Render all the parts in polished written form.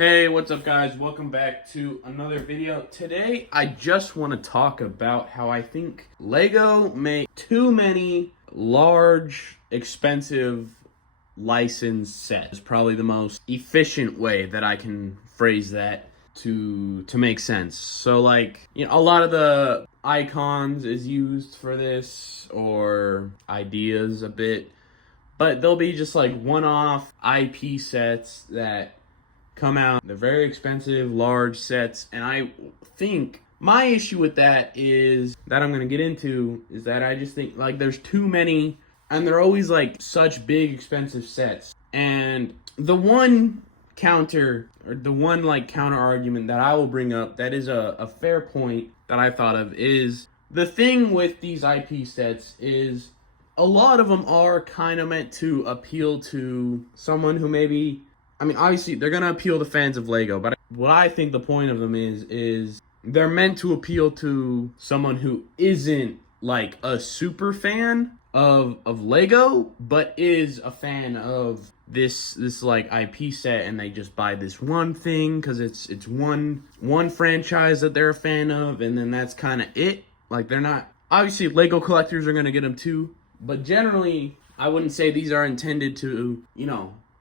Hey, what's up guys? Welcome back to another video. Today, I just want to talk about how I think LEGO make too many large, expensive licensed sets. It's probably the most efficient way that I can phrase that to make sense. So like, a lot of the icons is used for this, or ideas a bit, but they'll be just like one-off IP sets that come out. They're very expensive, large sets, and I think my issue with that is that I'm going to get into is that I just think like there's too many, and they're always like such big expensive sets. And the one counter argument that I will bring up that is a fair point that I thought of is the thing with these IP sets is a lot of them are kind of meant to appeal to someone who maybe, obviously they're going to appeal to fans of LEGO, but what I think the point of them is they're meant to appeal to someone who isn't like a super fan of LEGO, but is a fan of this like IP set, and they just buy this one thing because it's one franchise that they're a fan of, and then that's kind of it. Like, they're not, obviously LEGO collectors are going to get them too, but generally I wouldn't say these are intended to,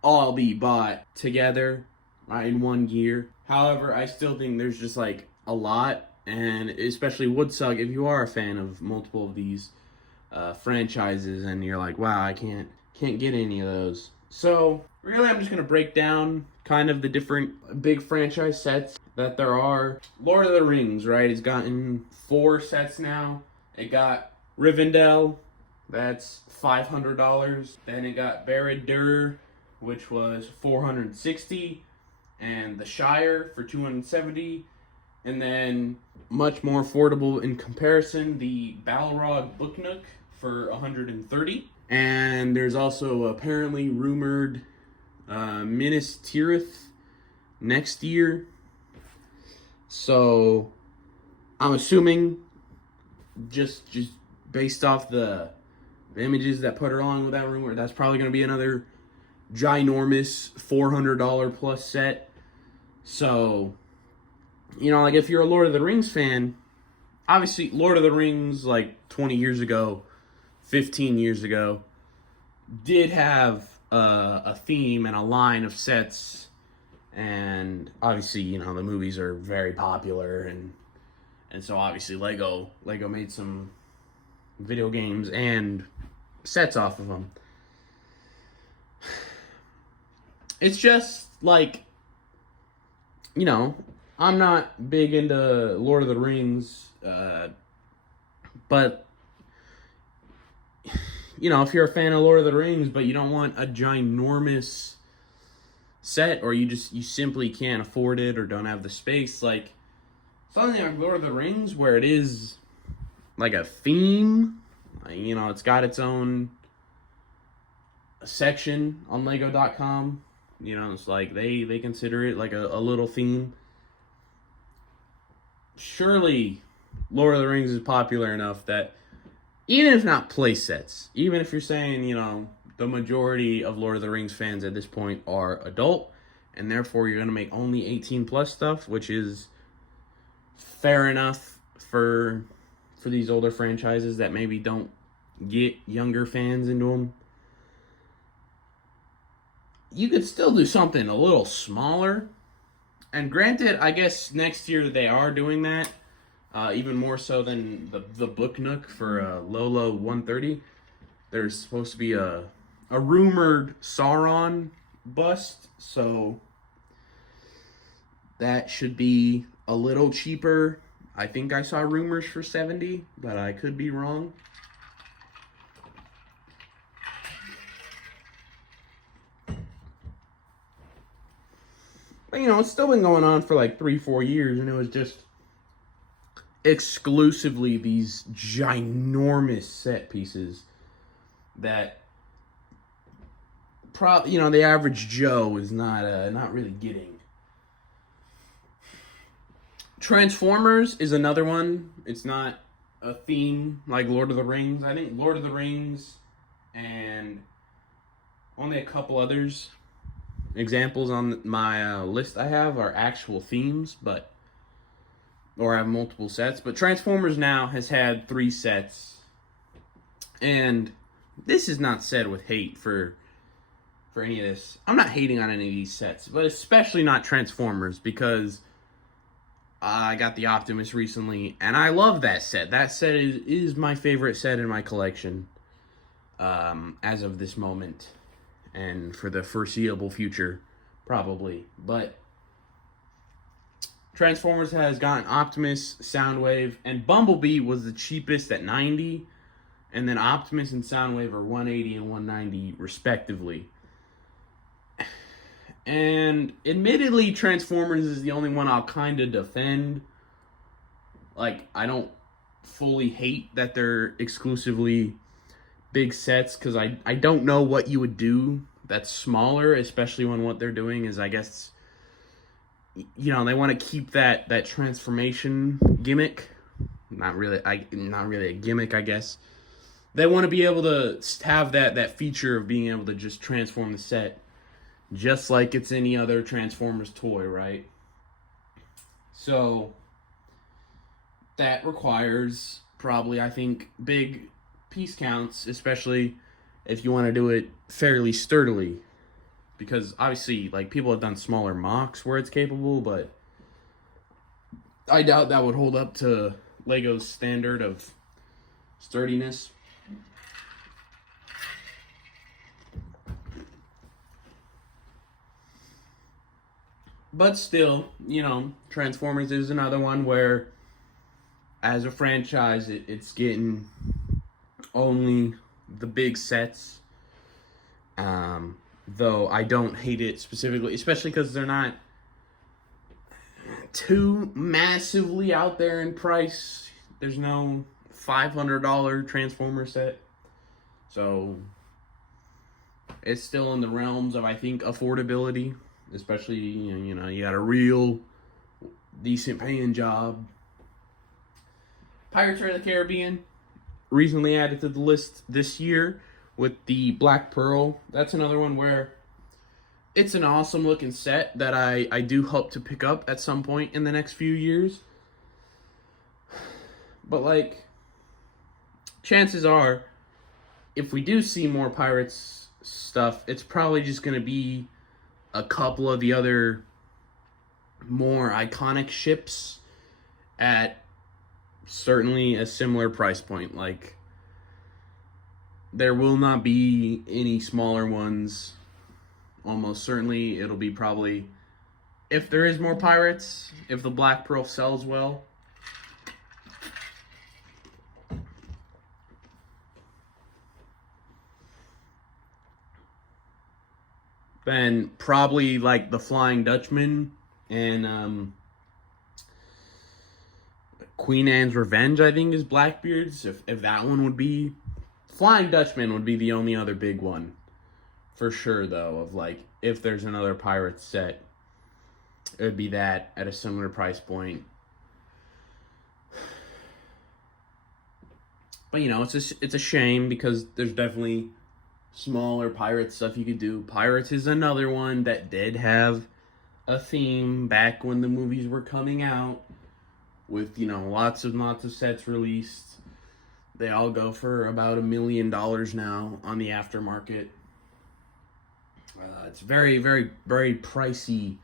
all be bought together, right, in one year. However, I still think there's just like a lot, and especially would suck if you are a fan of multiple of these franchises and you're like, wow, I can't get any of those. So really, I'm just gonna break down kind of the different big franchise sets that there are. Lord of the Rings, right? It's gotten 4 sets now. It got Rivendell, that's $500. Then it got Barad-dûr, which was $460, and the Shire for $270, and then much more affordable in comparison, the Balrog Book Nook for $130. And there's also apparently rumored Minas Tirith next year. So I'm assuming just based off the images that put along with that rumor, that's probably going to be another ginormous $400 plus set. So, like if you're a Lord of the Rings fan, obviously Lord of the Rings like 20 years ago, 15 years ago, did have a theme and a line of sets, and obviously the movies are very popular, and so obviously Lego made some video games and sets off of them. It's just like, I'm not big into Lord of the Rings, but if you're a fan of Lord of the Rings, but you don't want a ginormous set, or you simply can't afford it or don't have the space, like something like Lord of the Rings, where it is like a theme, it's got its own section on Lego.com. It's like they consider it like a little theme. Surely Lord of the Rings is popular enough that even if not play sets, even if you're saying, the majority of Lord of the Rings fans at this point are adult, and therefore you're going to make only 18 plus stuff, which is fair enough for these older franchises that maybe don't get younger fans into them. You could still do something a little smaller. And granted, I guess next year they are doing that, even more so than the Book Nook for Lolo 130. There's supposed to be a rumored Sauron bust, so that should be a little cheaper. I think I saw rumors for $70, but I could be wrong. But it's still been going on for like 3-4 years, and it was just exclusively these ginormous set pieces that the average Joe is not really getting. Transformers is another one. It's not a theme like Lord of the Rings. I think Lord of the Rings and only a couple others examples on my list I have are actual themes, or I have multiple sets. But Transformers now has had 3 sets, and this is not said with hate for any of this. I'm not hating on any of these sets, but especially not Transformers, because I got the Optimus recently, and I love that set. That set is my favorite set in my collection, as of this moment, and for the foreseeable future, probably. But Transformers has gotten Optimus, Soundwave, and Bumblebee was the cheapest at $90, and then Optimus and Soundwave are $180 and $190 respectively. And admittedly, Transformers is the only one I'll kind of defend. Like, I don't fully hate that they're exclusively big sets, because I don't know what you would do that's smaller, especially when what they're doing is, I guess, you know, they want to keep that transformation gimmick. Not really a gimmick, I guess. They want to be able to have that feature of being able to just transform the set, just like it's any other Transformers toy, right? So that requires probably, I think, big piece counts, especially if you want to do it fairly sturdily. Because obviously, like, people have done smaller mocks where it's capable, but I doubt that would hold up to Lego's standard of sturdiness. But still, you know, Transformers is another one where, as a franchise, it's getting only the big sets. Though I don't hate it specifically, especially because they're not too massively out there in price. There's no $500 Transformer set. So it's still in the realms of, I think, affordability. Especially, you know, you got a real decent paying job. Pirates of the Caribbean, recently added to the list this year with the Black Pearl. That's another one where it's an awesome looking set that I do hope to pick up at some point in the next few years. But, like, chances are, if we do see more Pirates stuff, it's probably just going to be a couple of the other more iconic ships at certainly a similar price point. Like, there will not be any smaller ones. Almost certainly it'll be probably, if there is more Pirates, if the Black Pearl sells well, then probably like the Flying Dutchman and Queen Anne's Revenge, I think, is Blackbeard's. If that one would be, Flying Dutchman would be the only other big one. For sure, though, of like, if there's another Pirates set, it would be that at a similar price point. But, you know, it's a shame, because there's definitely smaller Pirate stuff you could do. Pirates is another one that did have a theme back when the movies were coming out, with, you know, lots of sets released. They all go for about $1 million now on the aftermarket. It's very, very, very pricey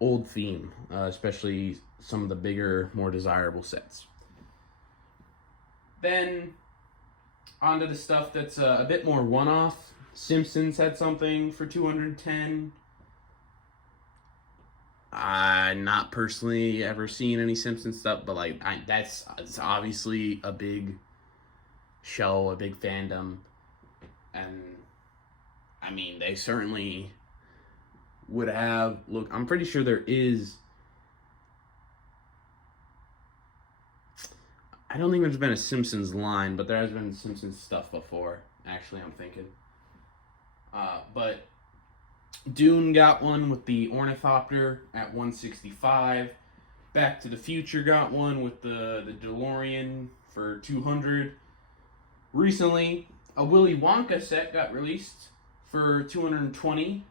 old theme, especially some of the bigger, more desirable sets. Then, onto the stuff that's a bit more one-off. Simpsons had something for $210. Not personally ever seen any Simpsons stuff, but like it's obviously a big show, a big fandom, and I mean, they certainly would have. Look, I'm pretty sure there is. I don't think there's been a Simpsons line, but there has been Simpsons stuff before. Actually, I'm thinking. But Dune got one with the Ornithopter at $165. Back to the Future got one with the DeLorean for $200. Recently, a Willy Wonka set got released for $220.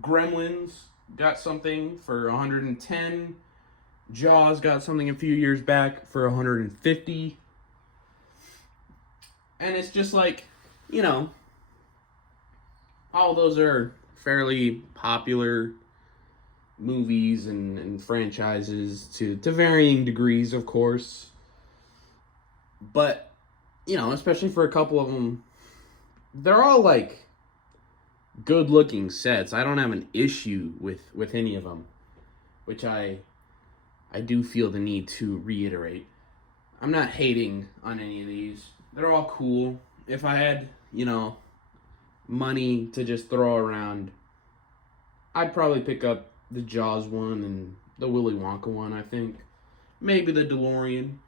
Gremlins got something for 110. Jaws got something a few years back for 150. And it's just like, you know, all those are fairly popular movies and franchises to varying degrees, of course. But, you know, especially for a couple of them, they're all like good looking sets. I don't have an issue with any of them, which I do feel the need to reiterate. I'm not hating on any of these. They're all cool. If I had, you know, money to just throw around, I'd probably pick up the Jaws one and the Willy Wonka one, I think. Maybe the DeLorean.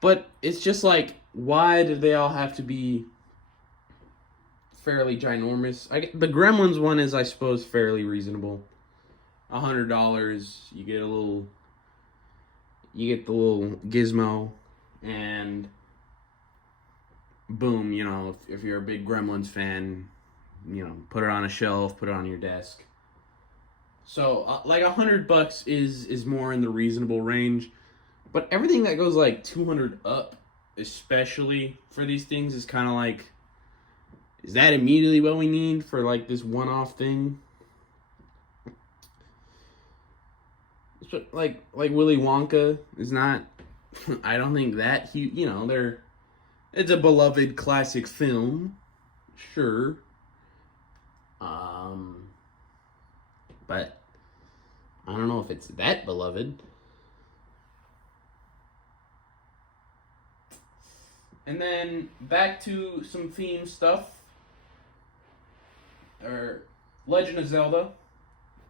But it's just like, why do they all have to be fairly ginormous? The Gremlins one is, I suppose, fairly reasonable. $100, you get the little gizmo, and boom, you know, if you're a big Gremlins fan, you know, put it on a shelf, put it on your desk. So, like $100 is more in the reasonable range, but everything that goes like 200 up, especially for these things, is kind of like, is that immediately what we need for like this one-off thing? Like Willy Wonka is not. I don't think that huge. You know, it's a beloved classic film, sure. But I don't know if it's that beloved. And then back to some theme stuff. Legend of Zelda.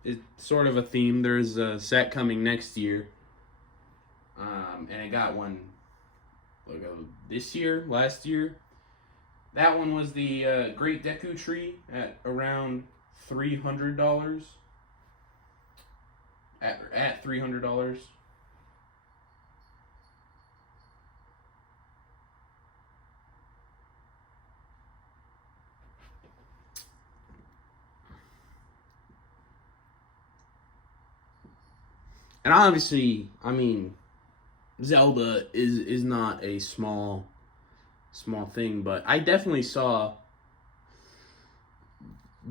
It's sort of a theme. There's a set coming next year. And I got one last year. That one was the Great Deku Tree at around $300. At $300. And obviously, I mean, Zelda is not a small thing, but I definitely saw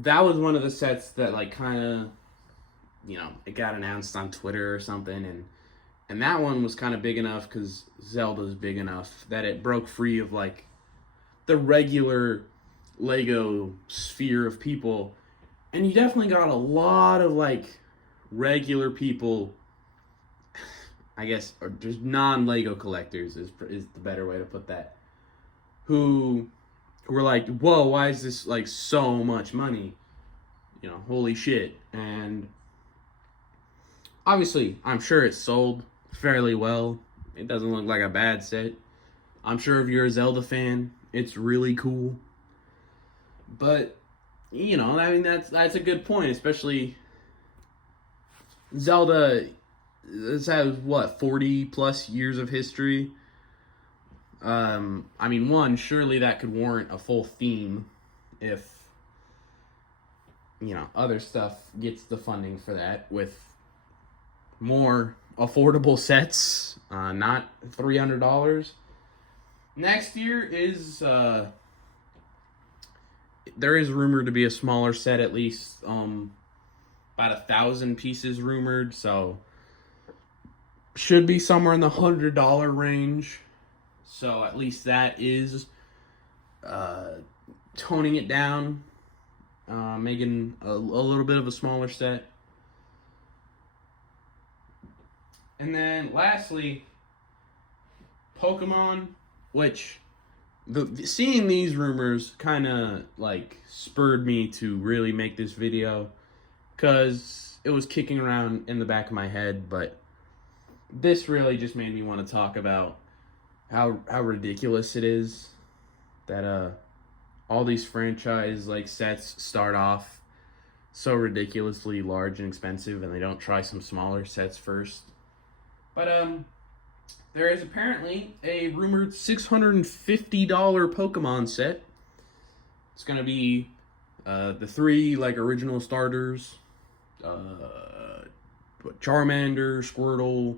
that was one of the sets that like kind of, you know, it got announced on Twitter or something, and that one was kind of big enough because Zelda's big enough that it broke free of like the regular Lego sphere of people, and you definitely got a lot of like regular people, I guess, or just non-Lego collectors is the better way to put that, who were like, whoa, why is this like so much money? You know, holy shit. And obviously, I'm sure it sold fairly well. It doesn't look like a bad set. I'm sure if you're a Zelda fan, it's really cool. But, you know, I mean, that's a good point, especially Zelda. This has, what, 40 plus years of history? I mean, one, surely that could warrant a full theme if, you know, other stuff gets the funding for that with more affordable sets, not $300. Next year is, there is rumored to be a smaller set, at least, about 1,000 pieces rumored, so should be somewhere in the $100 range. So at least that is toning it down, making a little bit of a smaller set. And then lastly, Pokemon, which seeing these rumors kind of like spurred me to really make this video, because it was kicking around in the back of my head, but this really just made me want to talk about how ridiculous it is that all these franchise like sets start off so ridiculously large and expensive, and they don't try some smaller sets first. But there is apparently a rumored $650 Pokemon set It's gonna be the three like original starters, Charmander, Squirtle,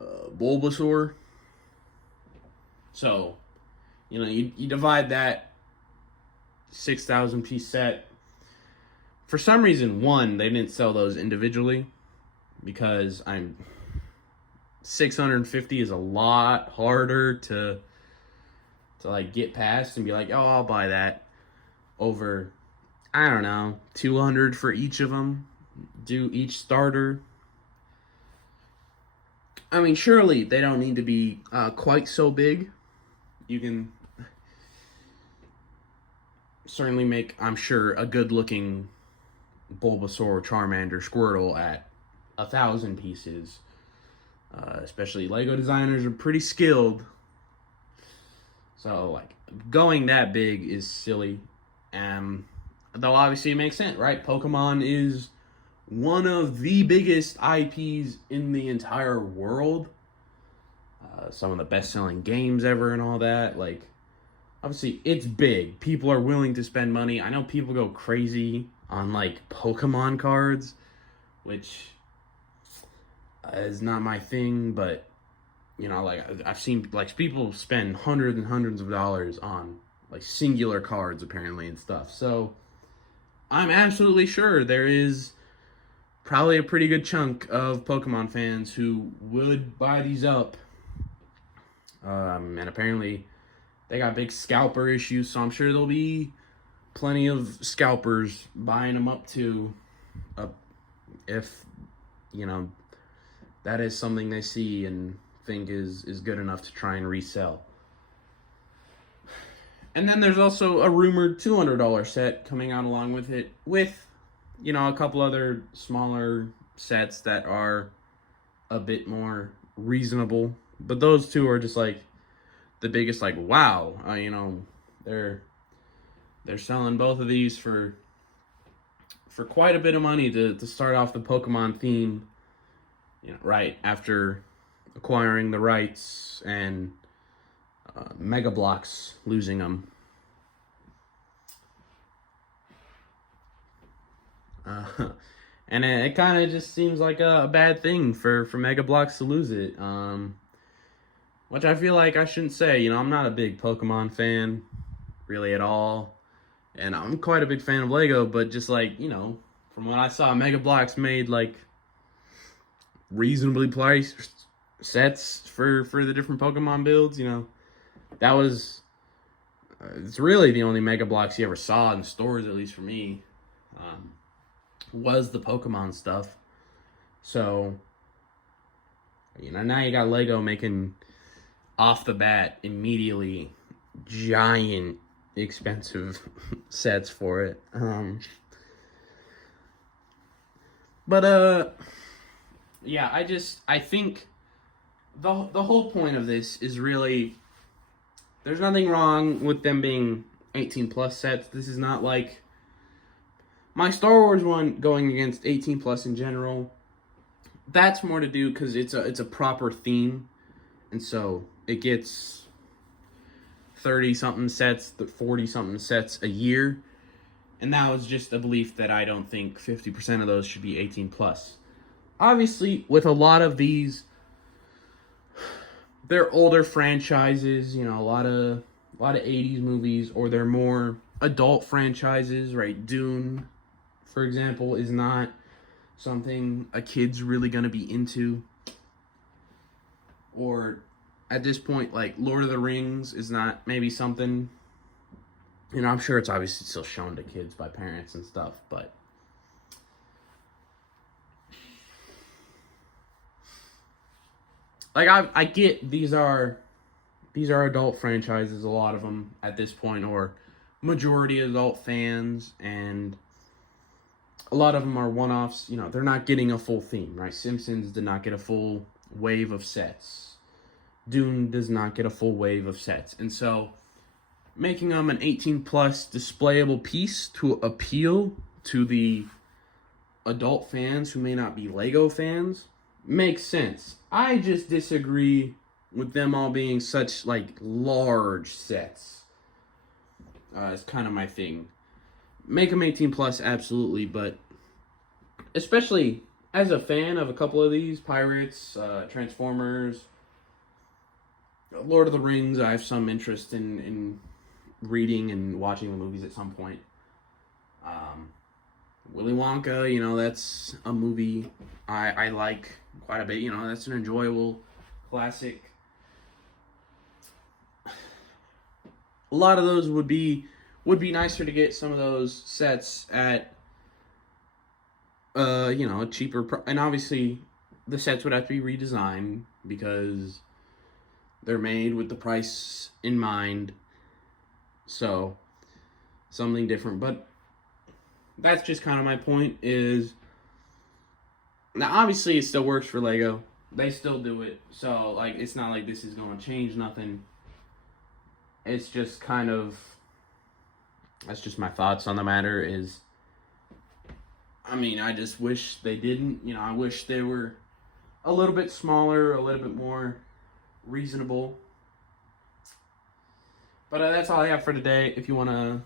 Bulbasaur. So, you divide that 6,000 piece set. For some reason, one, they didn't sell those individually because 650 is a lot harder to like get past and be like, oh, I'll buy that, over, I don't know, 200 for each of them. Do each starter. I mean, surely they don't need to be quite so big. You can certainly make, I'm sure, a good-looking Bulbasaur, Charmander, Squirtle at 1,000 pieces. Especially Lego designers are pretty skilled. So, like, going that big is silly. Though obviously it makes sense, right? Pokemon is one of the biggest IPs in the entire world. Some of the best-selling games ever and all that. Like, obviously, it's big. People are willing to spend money. I know people go crazy on, like, Pokemon cards, which is not my thing, but, like, I've seen, like, people spend hundreds and hundreds of dollars on, like, singular cards, apparently, and stuff. So, I'm absolutely sure there is probably a pretty good chunk of Pokemon fans who would buy these up. And apparently they got big scalper issues, so I'm sure there'll be plenty of scalpers buying them up too. If, that is something they see and think is good enough to try and resell. And then there's also a rumored $200 set coming out along with it, with, a couple other smaller sets that are a bit more reasonable. But those two are just, like, the biggest, like, wow. They're selling both of these for quite a bit of money to start off the Pokemon theme, right after acquiring the rights and Mega Bloks losing them. And it kind of just seems like a bad thing for Mega Bloks to lose it. Which I feel like I shouldn't say. I'm not a big Pokemon fan, really, at all. And I'm quite a big fan of Lego, but just like, from what I saw, Mega Bloks made, like, reasonably priced sets for the different Pokemon builds, That was, it's really the only Mega Bloks you ever saw in stores, at least for me, was the Pokemon stuff. So, now you got Lego making, off the bat, immediately, giant, expensive sets for it. Yeah, I think the whole point of this is really, there's nothing wrong with them being 18 plus sets. This is not like my Star Wars one going against 18 plus in general. That's more to do because it's a proper theme, and so it gets 30-something sets, 40-something sets a year, and that was just a belief that I don't think 50% of those should be 18 plus. Obviously, with a lot of these, they're older franchises, a lot of 80s movies, or they're more adult franchises, right? Dune, for example, is not something a kid's really going to be into. Or at this point, like, Lord of the Rings is not maybe something, I'm sure it's obviously still shown to kids by parents and stuff, but like, I get these are adult franchises, a lot of them at this point, or majority adult fans, and a lot of them are one-offs. They're not getting a full theme, right? Simpsons did not get a full wave of sets. Dune does not get a full wave of sets. And so, making them an 18-plus displayable piece to appeal to the adult fans who may not be Lego fans makes sense. I just disagree with them all being such, like, large sets. is kind of my thing. Make them 18 plus, absolutely, but especially as a fan of a couple of these, Pirates, Transformers, Lord of the Rings, I have some interest in reading and watching the movies at some point. Willy Wonka, that's a movie I like quite a bit. That's an enjoyable classic. A lot of those would be nicer to get some of those sets at a cheaper and obviously the sets would have to be redesigned because they're made with the price in mind. So something different, but that's just kind of my point is now obviously it still works for Lego. They still do it. So like it's not like this is going to change nothing. It's just kind of that's just my thoughts on the matter is I just wish they didn't, I wish they were a little bit smaller, a little bit more reasonable. But that's all I have for today. If you want to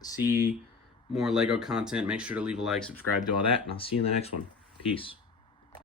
see more Lego content, make sure to leave a like, subscribe, do all that, and I'll see you in the next one. Peace.